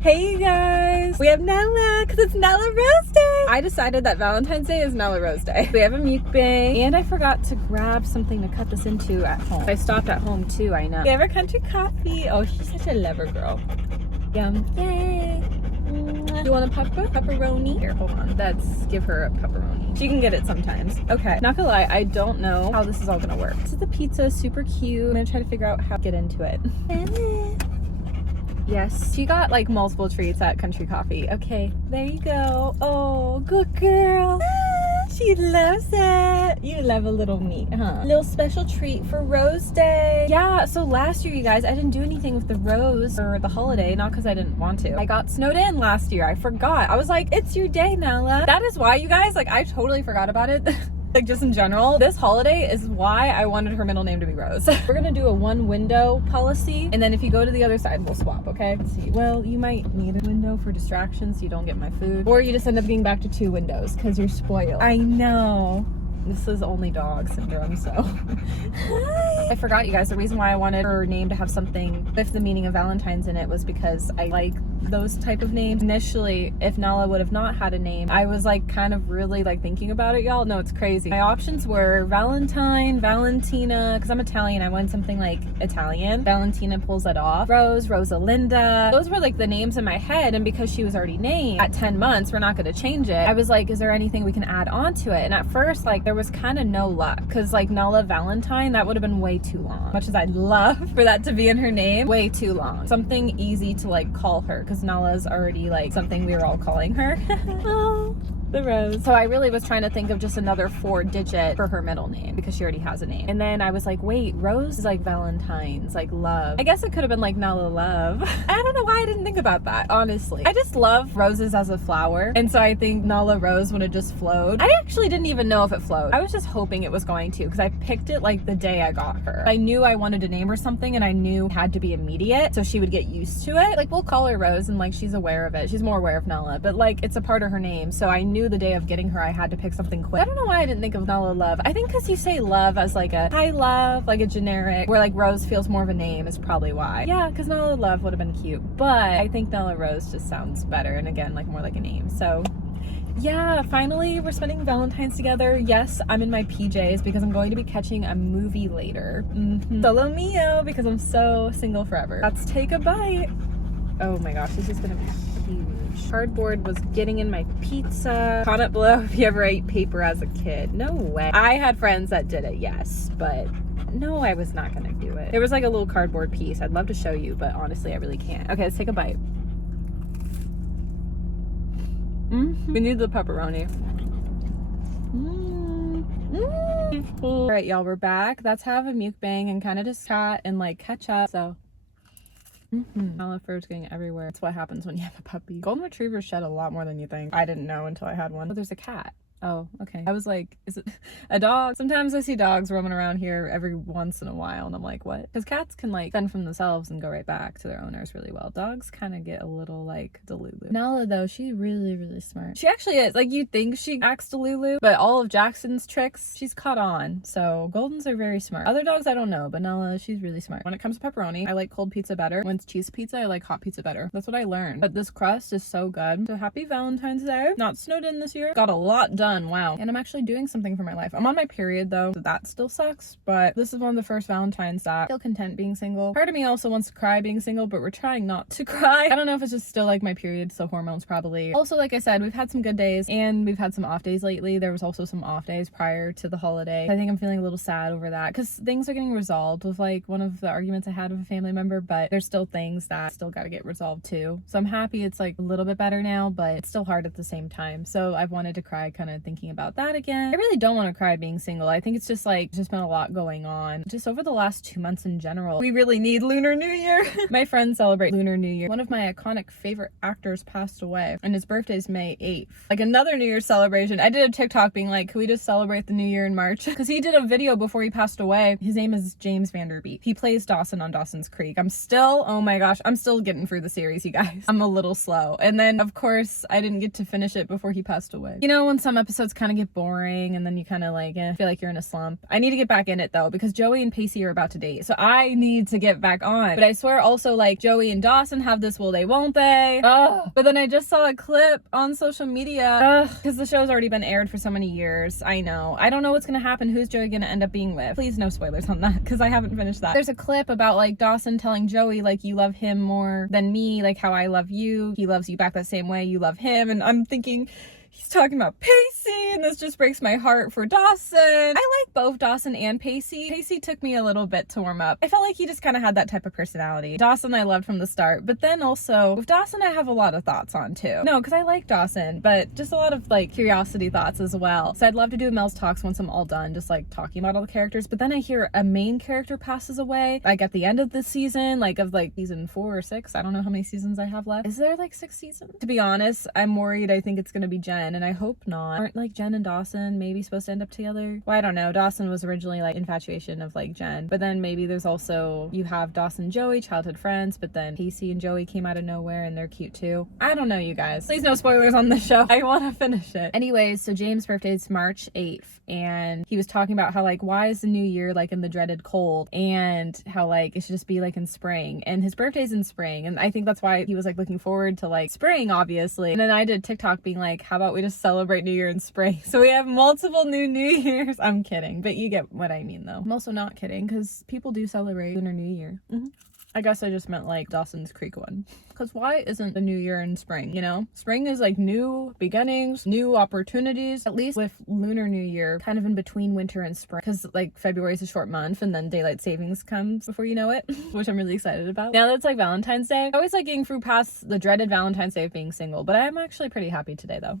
Hey you guys, we have Nella because it's Nella Rose Day. I decided that Valentine's Day is Nella Rose Day. We have a mukbang and I forgot to grab something to cut this into at home. I stopped at home too, I know. We have our country coffee. Oh, she's such a lover girl. Yum. Yay. You want a pepperoni? Here, hold on. Let's give her a pepperoni. She can get it sometimes. Okay, not gonna lie, I don't know how this is all gonna work. This is the pizza, super cute. I'm gonna try to figure out how to get into it. Yes, she got like multiple treats at Country Coffee. Okay, there you go. Oh, good girl. She loves it. You love a little meat, huh? Little special treat for Rose Day. Yeah, so last year, you guys, I didn't do anything with the rose for the holiday, not because I didn't want to. I got snowed in last year. I forgot. I was like, it's your day, Nella. That is why, you guys, like, I totally forgot about it. Like, just in general, this holiday is why I wanted her middle name to be Rose. We're gonna do a one window policy, and then if you go to the other side, we'll swap, okay? Let's see. Well, you might need a window for distractions so you don't get my food, or you just end up being back to two windows because you're spoiled. I know. This is only dog syndrome, so. I forgot, you guys, the reason why I wanted her name to have something with the meaning of Valentine's in it was because I like those type of names. Initially, if Nella would have not had a name, I was like kind of really like thinking about it, y'all. No, it's crazy. My options were Valentine, Valentina, because I'm Italian, I wanted something like Italian. Valentina pulls that off. Rose, Rosalinda. Those were like the names in my head, and because she was already named at 10 months, we're not going to change it. I was like, is there anything we can add on to it? And at first, like, there was kind of no luck, because like Nella Valentine, that would have been way too long. Much as I'd love for that to be in her name, way too long. Something easy to like call her, because Nella's already like something we were all calling her. Oh, the Rose. So I really was trying to think of just another 4-digit for her middle name because she already has a name. And then I was like, wait, Rose is like Valentine's, like love. I guess it could have been like Nella Love. I don't know why I didn't think about that, honestly. I just love roses as a flower. And so I think Nella Rose would have just flowed. I actually didn't even know if it flowed. I was just hoping it was going to, because I picked it like the day I got her. I knew I wanted to name her something, and I knew it had to be immediate so she would get used to it. Like, we'll call her Rose and like she's aware of it. She's more aware of Nella, but like it's a part of her name. So I knew the day of getting her I had to pick something quick. I don't know why I didn't think of Nella Love. I think because you say love as like a hi love, like a generic, where like Rose feels more of a name is probably why. Yeah, because Nella Love would have been cute, but I think Nella Rose just sounds better, and again, like more like a name. So yeah, finally we're spending Valentine's together. Yes, I'm in my PJs because I'm going to be catching a movie later. Solo mio, because I'm so single forever. Let's take a bite. Oh my gosh, this is gonna be huge. Cardboard was getting in my pizza. Comment below if you ever ate paper as a kid. No way. I had friends that did it, yes, but no, I was not gonna do it. There was like a little cardboard piece. I'd love to show you, but honestly, I really can't. Okay, let's take a bite. We need the pepperoni. All right, y'all, we're back. Let's have a mukbang and kind of just chat and like catch up. So olive fur is getting everywhere. That's what happens when you have a puppy. Golden retrievers shed a lot more than you think. I didn't know until I had one. Oh, there's a cat. Oh, okay. I was like, is it a dog? Sometimes I see dogs roaming around here every once in a while, and I'm like, what? Because cats can like fend from themselves and go right back to their owners really well. Dogs kind of get a little like delulu. Nella, though, she's really, really smart. She actually is. Like, you think she acts delulu, but all of Jackson's tricks, she's caught on. So Goldens are very smart. Other dogs, I don't know, but Nella, she's really smart. When it comes to pepperoni, I like cold pizza better. When it's cheese pizza, I like hot pizza better. That's what I learned. But this crust is so good. So happy Valentine's Day. Not snowed in this year. Got a lot done. Wow. And I'm actually doing something for my life. I'm on my period though, so that still sucks, but this is one of the first Valentines that I feel content being single. Part of me also wants to cry being single, but we're trying not to cry. I don't know if it's just still like my period, so hormones probably. Also, like I said, we've had some good days and we've had some off days lately. There was also some off days prior to the holiday. I think I'm feeling a little sad over that because things are getting resolved with like one of the arguments I had with a family member, but there's still things that still got to get resolved too. So I'm happy it's like a little bit better now, but it's still hard at the same time. So I've wanted to cry kind of thinking about that again. I really don't want to cry being single. I think it's just like just been a lot going on just over the last 2 months in general. We really need Lunar New Year. My friends celebrate Lunar New Year. One of my iconic favorite actors passed away and his birthday is May 8th. Like another New Year's celebration. I did a TikTok being like, can we just celebrate the New Year in March? Because he did a video before he passed away. His name is James Vanderbeek. He plays Dawson on Dawson's Creek. Oh my gosh, I'm still getting through the series, you guys. I'm a little slow. And then of course I didn't get to finish it before he passed away. You know, when some episodes kind of get boring and then you kind of like feel like you're in a slump. I need to get back in it though, because Joey and Pacey are about to date, so I need to get back on. But I swear also, like, Joey and Dawson have this will they won't they. Ugh. But then I just saw a clip on social media, because the show's already been aired for so many years. I know, I don't know what's gonna happen. Who's Joey gonna end up being with? Please no spoilers on that, because I haven't finished that. There's a clip about like Dawson telling Joey like, you love him more than me, like how I love you, he loves you back that same way you love him. And I'm thinking he's talking about Pacey, and this just breaks my heart for Dawson. I like both Dawson and Pacey. Pacey took me a little bit to warm up. I felt like he just kind of had that type of personality. Dawson I loved from the start, but then also with Dawson I have a lot of thoughts on too. No, because I like Dawson, but just a lot of like curiosity thoughts as well. So I'd love to do a Mel's Talks once I'm all done, just like talking about all the characters. But then I hear a main character passes away, like at the end of the season, like of like season 4 or 6. I don't know how many seasons I have left. Is there like 6 seasons? To be honest, I'm worried. I think it's gonna be Jen, and I hope not. Aren't like Jen and Dawson maybe supposed to end up together? Well, I don't know. Dawson was originally like infatuation of like Jen, but then maybe there's also, you have Dawson and Joey, childhood friends, but then Pacey and Joey came out of nowhere and they're cute too. I don't know, you guys. Please no spoilers on the show. I want to finish it. Anyways, so James' birthday is March 8th, and he was talking about how like, why is the new year like in the dreaded cold, and how like it should just be like in spring, and his birthday's in spring, and I think that's why he was like looking forward to like spring, obviously. And then I did TikTok being like, how about we just celebrate New Year in spring? So we have multiple new Years. I'm kidding, but you get what I mean though. I'm also not kidding, because people do celebrate Lunar New Year. I guess I just meant like Dawson's Creek one. Because why isn't the new year in spring, you know? Spring is like new beginnings, new opportunities. At least with Lunar New Year, kind of in between winter and spring. Because like February is a short month, and then daylight savings comes before you know it, which I'm really excited about. Now that's like Valentine's Day. I always like getting through past the dreaded Valentine's Day of being single, but I'm actually pretty happy today though.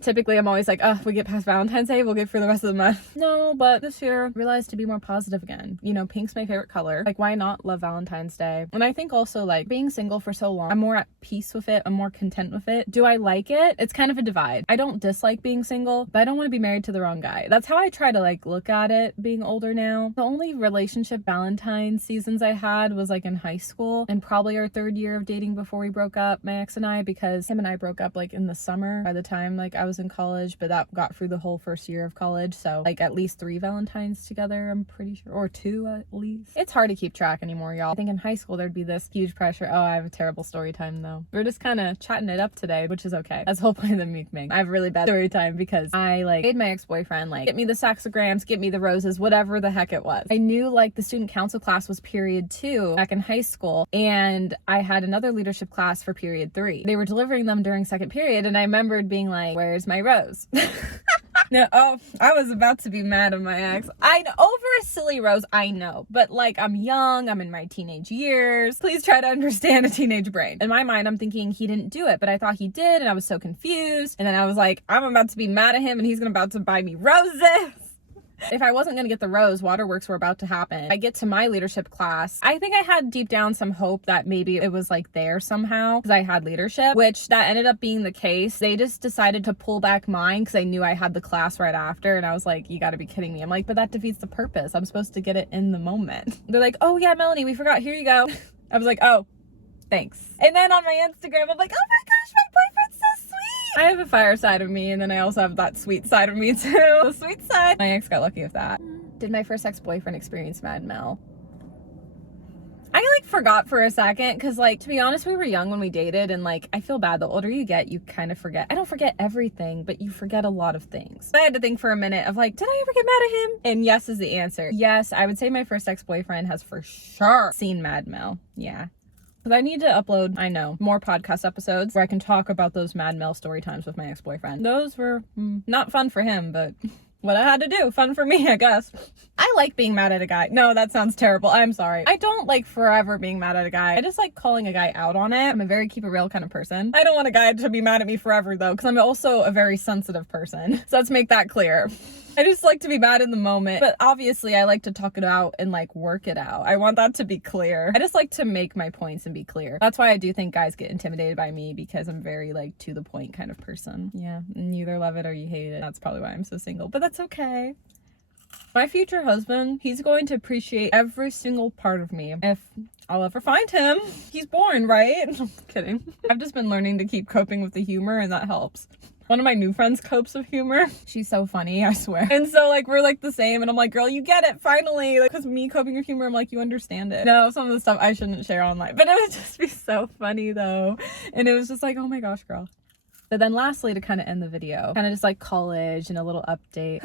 Typically I'm always like, oh, we get past Valentine's Day, we'll get through the rest of the month. No, but this year I realized to be more positive again. You know, pink's my favorite color. Like, why not love Valentine's Day? And I think also like being single for so long, I'm more at peace with it. I'm more content with it. Do I like it? It's kind of a divide. I don't dislike being single, but I don't want to be married to the wrong guy. That's how I try to like look at it being older now. The only relationship Valentine seasons I had was like in high school, and probably our 3rd year of dating before we broke up, my ex and I, because him and I broke up like in the summer by the time like I was in college, but that got through the whole 1st year of college. So like at least 3 Valentines together, I'm pretty sure, or 2 at least. It's hard to keep track anymore, y'all. I think in high school there'd be this huge pressure. Oh, I have a terrible story time though. We're just kind of chatting it up today, which is okay. That's the whole point of the Mukbang. I have really bad story time because I like made my ex-boyfriend like, get me the saxograms, get me the roses, whatever the heck it was. I knew like the student council class was period 2 back in high school, and I had another leadership class for period 3. They were delivering them during 2nd period, and I remembered being like, where's my rose? No, oh, I was about to be mad at my ex. Over a silly rose, I know. But like, I'm young, I'm in my teenage years. Please try to understand a teenage brain. In my mind, I'm thinking he didn't do it, but I thought he did, and I was so confused. And then I was like, I'm about to be mad at him, and he's about to buy me roses. If I wasn't going to get the rose, waterworks were about to happen. I get to my leadership class. I think I had deep down some hope that maybe it was like there somehow because I had leadership, which that ended up being the case. They just decided to pull back mine because I knew I had the class right after, and I was like, you got to be kidding me. I'm like, but that defeats the purpose. I'm supposed to get it in the moment. They're like, oh yeah, Melanie, we forgot. Here you go. I was like, oh, thanks. And then on my Instagram, I'm like, oh my gosh, my boyfriend's so sweet. I have a fire side of me, and then I also have that sweet side of me too. The sweet side. My ex got lucky with that. Did my first ex-boyfriend experience Mad Mel? I like forgot for a second because like, to be honest, we were young when we dated, and like, I feel bad. The older you get, you kind of forget. I don't forget everything, but you forget a lot of things. I had to think for a minute of like, did I ever get mad at him? And yes is the answer. Yes, I would say my first ex-boyfriend has for sure seen Mad Mel. Yeah. Because I need to upload, I know, more podcast episodes where I can talk about those Mad Mel story times with my ex-boyfriend. Those were not fun for him, but what I had to do. Fun for me, I guess. I like being mad at a guy. No, that sounds terrible. I'm sorry. I don't like forever being mad at a guy. I just like calling a guy out on it. I'm a very keep it real kind of person. I don't want a guy to be mad at me forever though, because I'm also a very sensitive person. So let's make that clear. I just like to be mad in the moment, but obviously I like to talk it out and like work it out. I want that to be clear. I just like to make my points and be clear. That's why I do think guys get intimidated by me, because I'm very like to the point kind of person. Yeah, and you either love it or you hate it. That's probably why I'm so single, but that's okay. My future husband, he's going to appreciate every single part of me if I'll ever find him. He's born, right? I'm kidding. I've just been learning to keep coping with the humor, and that helps. One of my new friends copes with humor. She's so funny, I swear. And so like we're like the same, and I'm like, girl, you get it finally. Like, cause me coping with humor, I'm like, you understand it. No, some of the stuff I shouldn't share online, but it would just be so funny though. And it was just like, oh my gosh, girl. But then lastly, to kind of end the video, kind of just like college and a little update.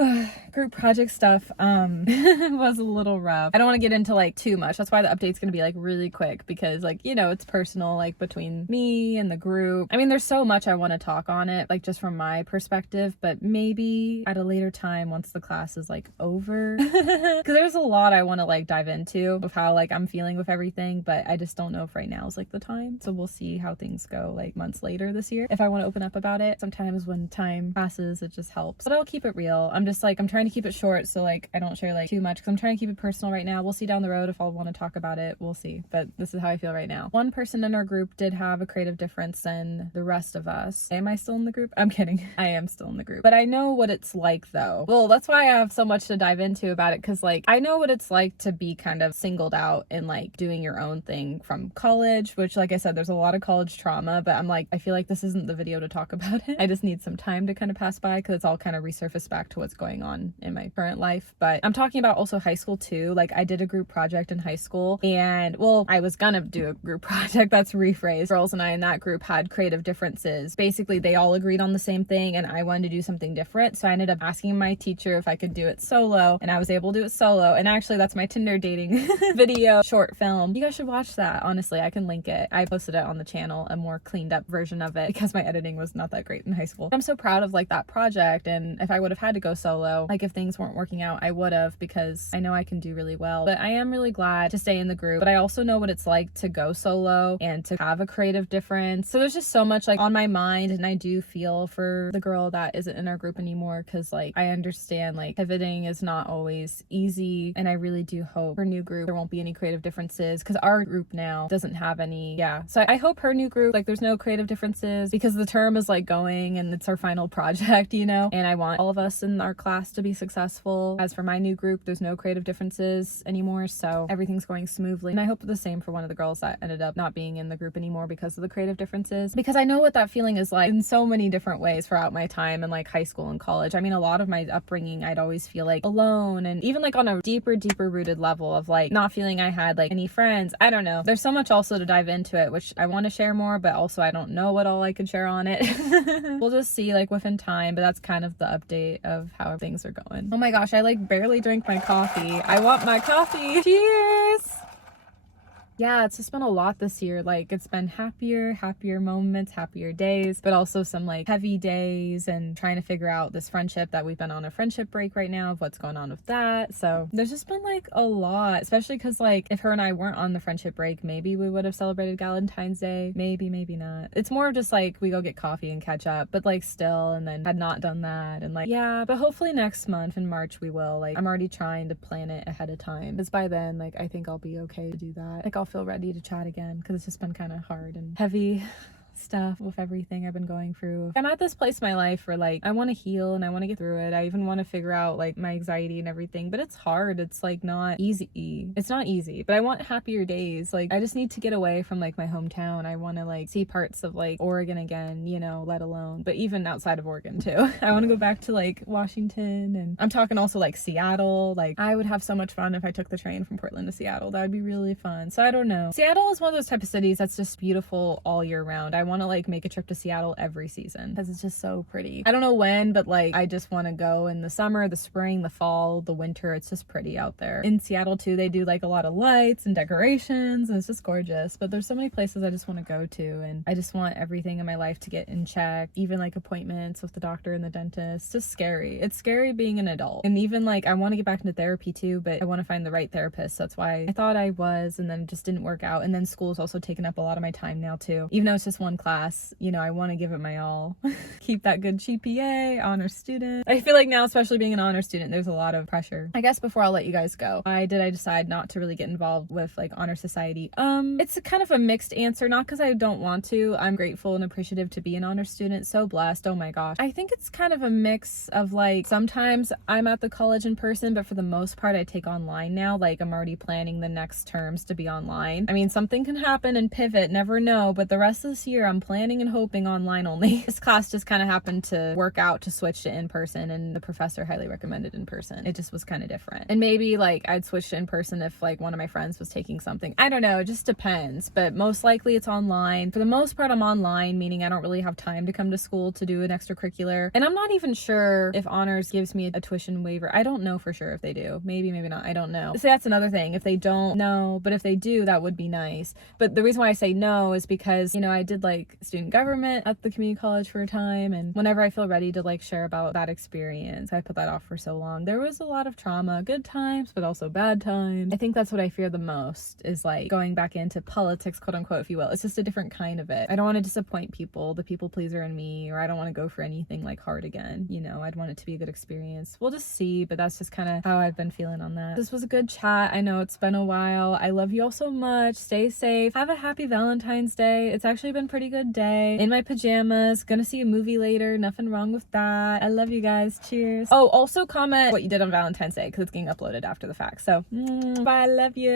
Group project stuff was a little rough. I don't want to get into like too much. That's why the update's gonna be like really quick, because like, you know, it's personal, like between me and the group. I mean, there's so much I want to talk on it, like just from my perspective, but maybe at a later time once the class is like over. Because there's a lot I want to like dive into of how like I'm feeling with everything, but I just don't know if right now is like the time. So we'll see how things go like months later this year. If I want to open up about it. Sometimes when time passes, it just helps. But I'll keep it real. I'm just like, I'm trying to keep it short so like I don't share like too much, because I'm trying to keep it personal right now. We'll see down the road if I'll want to talk about it. We'll see. But this is how I feel right now. One person in our group did have a creative difference than the rest of us. Am I still in the group? I'm kidding. I am still in the group. But I know what it's like though. Well, that's why I have so much to dive into about it, because like I know what it's like to be kind of singled out and like doing your own thing from college, which like I said, there's a lot of college trauma, but I'm like, I feel like this isn't the video to talk about it. I just need some time to kind of pass by, because it's all kind of resurfaced back to what's going on in my current life. But I'm talking about also high school too. Like I did a group project in high school, and well, I was gonna do a group project, that's rephrased. Girls and I in that group had creative differences. Basically they all agreed on the same thing, and I wanted to do something different, so I ended up asking my teacher if I could do it solo, and I was able to do it solo. And actually that's my Tinder dating video short film. You guys should watch that. Honestly, I can link it. I posted it on the channel, a more cleaned up version of it, because my editing was not that great in high school. I'm so proud of like that project, and if I would have had to go solo, like if things weren't working out, I would have, because I know I can do really well. But I am really glad to stay in the group, but I also know what it's like to go solo and to have a creative difference. So there's just so much like on my mind, and I do feel for the girl that isn't in our group anymore, because like I understand like pivoting is not always easy, and I really do hope her new group there won't be any creative differences, because our group now doesn't have any. Yeah, so I hope her new group like there's no creative differences, because the term is like going and it's our final project, you know, and I want all of us in our class to be successful. As for my new group, there's no creative differences anymore, so everything's going smoothly. And I hope the same for one of the girls that ended up not being in the group anymore because of the creative differences, because I know what that feeling is like in so many different ways throughout my time in like high school and college. I mean, a lot of my upbringing, I'd always feel like alone, and even like on a deeper rooted level of like not feeling I had like any friends. I don't know. There's so much also to dive into it, which I want to share more, but also I don't know what all I could share on it. We'll just see like within time, but that's kind of the update of how things are going. Oh my gosh, I like barely drank my coffee. I want my coffee. Cheers. Yeah, it's just been a lot this year. Like it's been happier moments, happier days, but also some like heavy days, and trying to figure out this friendship that we've been on a friendship break right now, of what's going on with that. So there's just been like a lot, especially because like if her and I weren't on the friendship break, maybe we would have celebrated Valentine's Day. Maybe not. It's more of just like we go get coffee and catch up, but like still, and then had not done that. And like, yeah, but hopefully next month in March we will. Like I'm already trying to plan it ahead of time, because by then like I think I'll be okay to do that. Like I'll feel ready to chat again, because it's just been kind of hard and heavy stuff with everything I've been going through. I'm at this place in my life where like I want to heal and I want to get through it. I even want to figure out like my anxiety and everything, but it's hard. It's like not easy. It's not easy, but I want happier days. Like I just need to get away from like my hometown. I want to like see parts of like Oregon again, you know, let alone, but even outside of Oregon too. I want to go back to like Washington, and I'm talking also like Seattle. Like I would have so much fun if I took the train from Portland to Seattle. That would be really fun. So I don't know. Seattle is one of those type of cities that's just beautiful all year round. I want to like make a trip to Seattle every season, because it's just so pretty. I don't know when, but like I just want to go in the summer, the spring, the fall, the winter. It's just pretty out there. In Seattle too, they do like a lot of lights and decorations, and it's just gorgeous. But there's so many places I just want to go to, and I just want everything in my life to get in check, even like appointments with the doctor and the dentist. It's just scary. It's scary being an adult. And even like I want to get back into therapy too, but I want to find the right therapist. That's why I thought I was, and then it just didn't work out. And then school's also taken up a lot of my time now too, even though it's just one class. You know, I want to give it my all. Keep that good GPA, honor student. I feel like now, especially being an honor student, there's a lot of pressure. I guess before I'll let you guys go, I decide not to really get involved with like honor society. It's a kind of a mixed answer, not because I don't want to. I'm grateful and appreciative to be an honor student. So blessed. Oh my gosh. I think it's kind of a mix of like, sometimes I'm at the college in person, but for the most part I take online now. Like I'm already planning the next terms to be online. I mean, something can happen and pivot, never know, but the rest of this year I'm planning and hoping online only. This class just kind of happened to work out to switch to in-person, and the professor highly recommended in-person. It just was kind of different. And maybe like I'd switch to in-person if like one of my friends was taking something. I don't know, it just depends, but most likely it's online. For the most part, I'm online, meaning I don't really have time to come to school to do an extracurricular. And I'm not even sure if honors gives me a tuition waiver. I don't know for sure if they do. Maybe not. I don't know. So that's another thing. If they don't know, but if they do, that would be nice. But the reason why I say no is because, you know, I did like student government at the community college for a time, and whenever I feel ready to like share about that experience, I put that off for so long. There was a lot of trauma, good times, but also bad times. I think that's what I fear the most, is like going back into politics, quote unquote, if you will. It's just a different kind of it. I don't want to disappoint people, the people pleaser in me, or I don't want to go for anything like hard again. You know, I'd want it to be a good experience. We'll just see, but that's just kind of how I've been feeling on that. This was a good chat. I know it's been a while. I love you all so much. Stay safe. Have a happy Valentine's Day. It's actually been a pretty good day. In my pajamas. Gonna see a movie later. Nothing wrong with that. I love you guys. Cheers. Oh, also comment what you did on Valentine's Day because it's getting uploaded after the fact. So, bye. I love you.